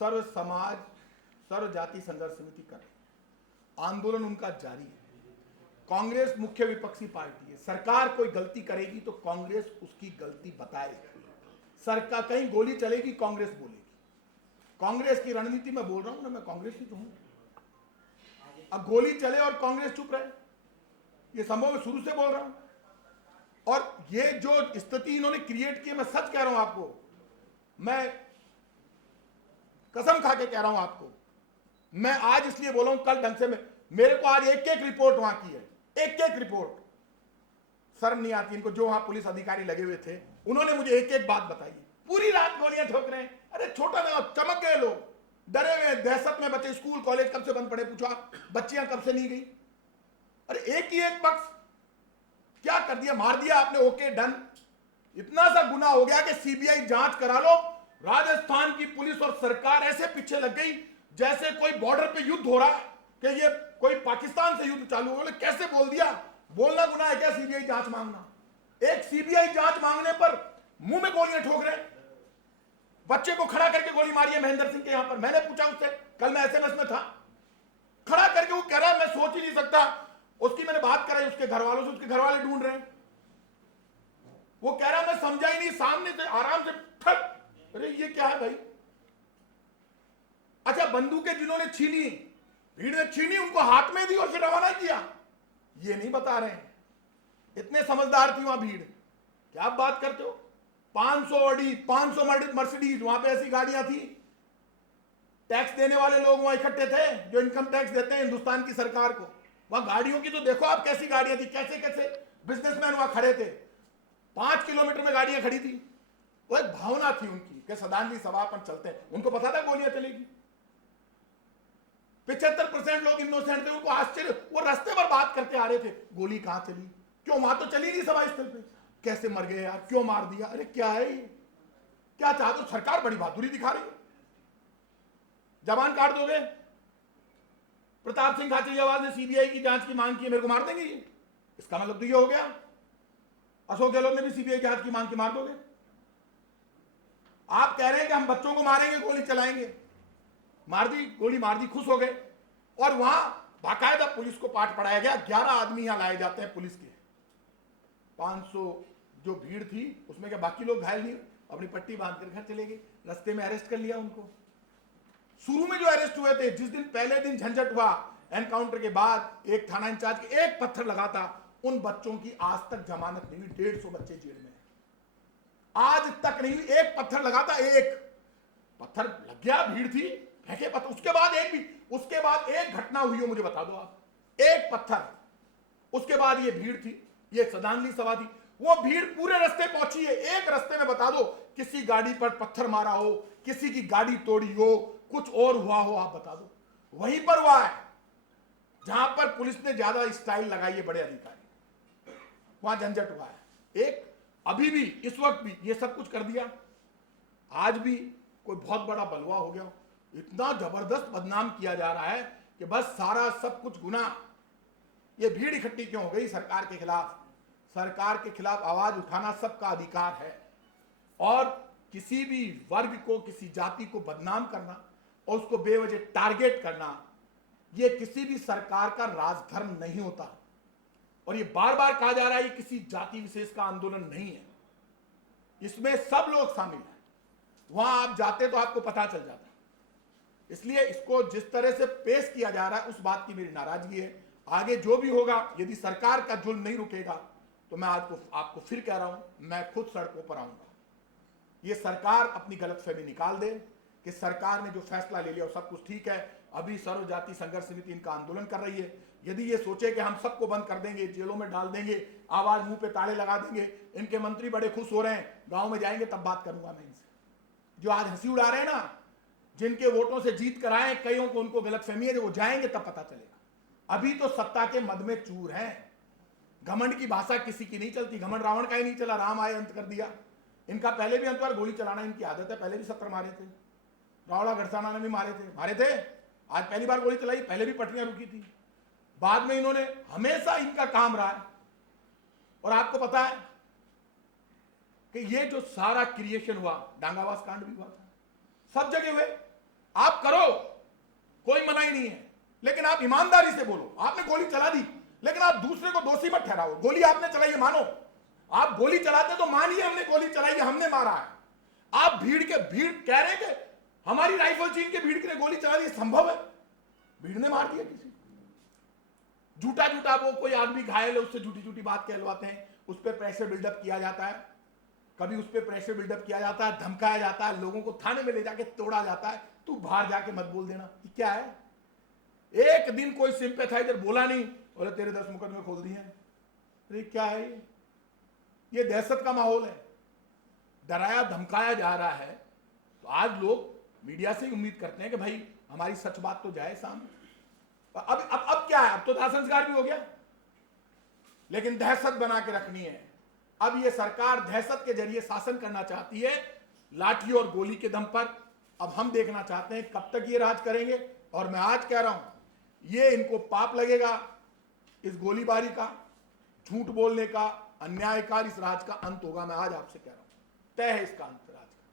सर्व समाज सर्व जाति संघर्ष समिति कर रही है, आंदोलन उनका जारी है। कांग्रेस मुख्य विपक्षी पार्टी है, सरकार कोई गलती करेगी तो कांग्रेस उसकी गलती बताएगी। सरकार कहीं गोली चलेगी, कांग्रेस बोलेगी। कांग्रेस की रणनीति में बोल रहा हूं ना, मैं कांग्रेस ही तो हूं। अब गोली चले और कांग्रेस चुप रहे, ये संभव है, शुरू से बोल रहा हूं। और ये जो स्थिति इन्होंने क्रिएट की, मैं सच कह रहा हूं आपको, मैं कसम खा के कह रहा हूं आपको, मैं आज इसलिए बोला हूं, कल ढंग से मेरे को आज एक एक रिपोर्ट वहां की है, एक एक रिपोर्ट। शर्म नहीं आती इनको, जो वहां पुलिस अधिकारी लगे हुए थे, उन्होंने मुझे एक एक बात बताई। पूरी रात गोलियां ठोक रहे हैं। अरे छोटा ना, चमक गए लोग, डरे हुए, दहशत में बच्चे। स्कूल कॉलेज कब से बंद पड़े, पूछो आप, बच्चियां कब से नहीं गई। अरे एक ही एक पक्ष क्या कर दिया, मार दिया आपने, ओके डन। इतना सा गुना हो गया कि सीबीआई जांच करा लो। राजस्थान की पुलिस और सरकार ऐसे पीछे लग गई जैसे कोई बॉर्डर पे युद्ध हो रहा है कि ये कोई पाकिस्तान से युद्ध चालू हो। कैसे बोल दिया, बोलना गुनाह है क्या सीबीआई जांच मांगना? एक सीबीआई जांच मांगने पर मुंह में गोलियां ठोक रहे हैं। बच्चे को खड़ा करके गोली मारी है महेंद्र सिंह के यहां पर। मैंने पूछा उससे, कल मैं एसएमएस में था, खड़ा करके वो कह रहा है मैं सोच ही नहीं सकता। उसकी मैंने बात कराई उसके घर वालों से, उसके घर वाले ढूंढ रहे हैं। वो कह रहा है मैं समझा ही नहीं, सामने से आराम से ठक। अरे ये क्या है भाई? अच्छा, बंदूकें जिन्होंने छीनी, भीड़ ने छीनी, उनको हाथ में दी और फिर रवाना किया, ये नहीं बता रहे हैं। इतने समझदार थी वहां भीड़। क्या आप बात करते हो? 500 ऑडी, 500 मर्सिडीज, वहां पे ऐसी गाड़ियां थी। टैक्स देने वाले लोग वहां इकट्ठे थे जो इनकम टैक्स देते हैं हिंदुस्तान की सरकार को। वहां गाड़ियों की तो देखो आप, कैसी गाड़ियां थी, कैसे कैसे बिजनेसमैन वहां खड़े थे। 5 किलोमीटर में गाड़ियां खड़ी थी। वो एक भावना थी उनकी कि श्रद्धांजलि सभा पर चलते हैं। उनको पता था गोलियां चलेगी। 75% लोग इनोसेंट थे, उनको आश्चर्य। वो रास्ते पर बात करते आ रहे थे, गोली कहां चली, क्यों? वहां तो चली नहीं सभा स्थल पे, कैसे मर गए यार, क्यों मार दिया? अरे क्या है ये? क्या चाहते हो? सरकार बड़ी बहादुरी दिखा रही है। जवान काट दोगे? प्रताप सिंह खाचरियावास ने सीबीआई की जांच की मांग की, मेरे को मार देंगे ये? इसका मतलब तो ये हो गया। अशोक गहलोत ने भी सीबीआई जांच की मांग की, मार दोगे? आप कह रहे हैं कि हम बच्चों को मारेंगे, गोली चलाएंगे। मार दी, गोली मार दी, खुश हो गए। और वहां बाकायदा पुलिस को पाठ पढ़ाया गया। 11 आदमी यहां लाए जाते हैं पुलिस के। 500 जो भीड़ थी उसमें क्या बाकी लोग घायल नहीं? अपनी पट्टी बांधकर घर चले गए। रास्ते में अरेस्ट कर लिया उनको। शुरू में जो अरेस्ट हुए थे, जिस दिन पहले दिन झंझट हुआ एनकाउंटर के बाद, एक थाना इंचार्ज के एक पत्थर लगा था, उन बच्चों की आज तक जमानत नहीं हुई। 150 बच्चे जेल में आज तक नहीं हुई। एक पत्थर लगा था, एक पत्थर लग गया, भीड़ थी, फेंके पत्थर। उसके बाद एक घटना हुई हो मुझे बता दो आप, एक पत्थर। उसके बाद ये भीड़ थी, ये श्रद्धांजलि सभा थी। वो भीड़ पूरे रास्ते पहुंची है। एक रास्ते में बता दो किसी गाड़ी पर पत्थर मारा हो, किसी की गाड़ी तोड़ी हो, कुछ और हुआ हो, आप बता दो। वहीं पर हुआ है जहां पर पुलिस ने ज्यादा स्टाइल लगाई है, बड़े अधिकारी, वहां झंझट हुआ है। एक अभी भी, इस वक्त भी ये सब कुछ कर दिया। आज भी कोई बहुत बड़ा बलवा हो गया, इतना जबरदस्त बदनाम किया जा रहा है कि बस सारा सब कुछ गुना। ये भीड़ इकट्ठी क्यों हो गई सरकार के खिलाफ? सरकार के खिलाफ आवाज उठाना सबका अधिकार है, और किसी भी वर्ग को, किसी जाति को बदनाम करना और उसको बेवजह टारगेट करना, यह किसी भी सरकार का राजधर्म नहीं होता। और ये बार बार कहा जा रहा है, ये किसी जाति विशेष का आंदोलन नहीं है, इसमें सब लोग शामिल हैं। वहां आप जाते तो आपको पता चल जाता। इसलिए इसको जिस तरह से पेश किया जा रहा है, उस बात की मेरी नाराजगी है। आगे जो भी होगा, यदि सरकार का जुल्म नहीं रुकेगा तो मैं आपको फिर कह रहा हूं, मैं खुद सड़कों पर आऊंगा। ये सरकार अपनी गलतफहमी निकाल दे कि सरकार ने जो फैसला ले लिया सब कुछ ठीक है। अभी सर्व जाति संघर्ष समिति इनका आंदोलन कर रही है। यदि ये सोचे कि हम सबको बंद कर देंगे, जेलों में डाल देंगे, आवाज मुंह पे ताले लगा देंगे, इनके मंत्री बड़े खुश हो रहे हैं, गांव में जाएंगे तब बात करूंगा मैं इनसे। जो आज हंसी उड़ा रहे हैं ना, जिनके वोटों से जीत कराए कईयों को, उनको गलतफहमी है, वो जाएंगे तब पता चलेगा। अभी तो सत्ता के मद में चूर हैं। घमंड की भाषा किसी की नहीं चलती। घमंड रावण का ही नहीं चला, राम आए अंत कर दिया। इनका पहले भी अंत हुआ, गोली चलाना इनकी आदत है। पहले भी 70 मारे थे, रावड़ा गढ़साना ने भी मारे थे। आज पहली बार गोली चलाई, पहले भी पटरियां रुकी थी। बाद में इन्होंने, हमेशा इनका काम रहा है। और आपको पता है कि ये जो सारा क्रिएशन हुआ, डांगावास कांड भी हुआ था, सब जगह हुए। आप करो, कोई मना ही नहीं है, लेकिन आप ईमानदारी से बोलो। आपने गोली चला दी, लेकिन आप दूसरे को दोषी मत ठहराओ। गोली आपने चलाई है, मानो। आप गोली चलाते तो मानिए हमने गोली चलाई है, हमने मारा है। आप भीड़ कह रहे हैं कि हमारी राइफल छीन के भीड़ ने गोली चला दी, संभव है? भीड़ ने मार दिया किसी। झूठा वो कोई आदमी घायल है, उससे झूठी बात कहलवाते हैं, उस पर प्रेशर बिल्डअप किया जाता है, कभी उस पर प्रेशर बिल्डअप किया जाता है, धमकाया जाता है, लोगों को थाने में ले जाके तोड़ा जाता है। तू बाहर जाके मत बोल देना कि क्या है। एक दिन कोई सिंपैथाइजर बोला नहीं, बोले तेरे 10 मुकदमे खोल दिए। अरे क्या है ये दहशत का माहौल है, डराया धमकाया जा रहा है। तो आज लोग मीडिया से ही उम्मीद करते हैं कि भाई हमारी सच बात तो जाए सामने। अब क्या है, अब तो दाह संस्कार भी हो गया, लेकिन दहशत बना के रखनी है। अब ये सरकार दहशत के जरिए शासन करना चाहती है, लाठी और गोली के दम पर। अब हम देखना चाहते हैं कब तक ये राज करेंगे। और मैं आज कह रहा हूं, ये इनको पाप लगेगा इस गोलीबारी का, झूठ बोलने का, अन्यायकार इस राज का अंत होगा। मैं आज आपसे कह रहा हूं, तय है इसका अंत राज का।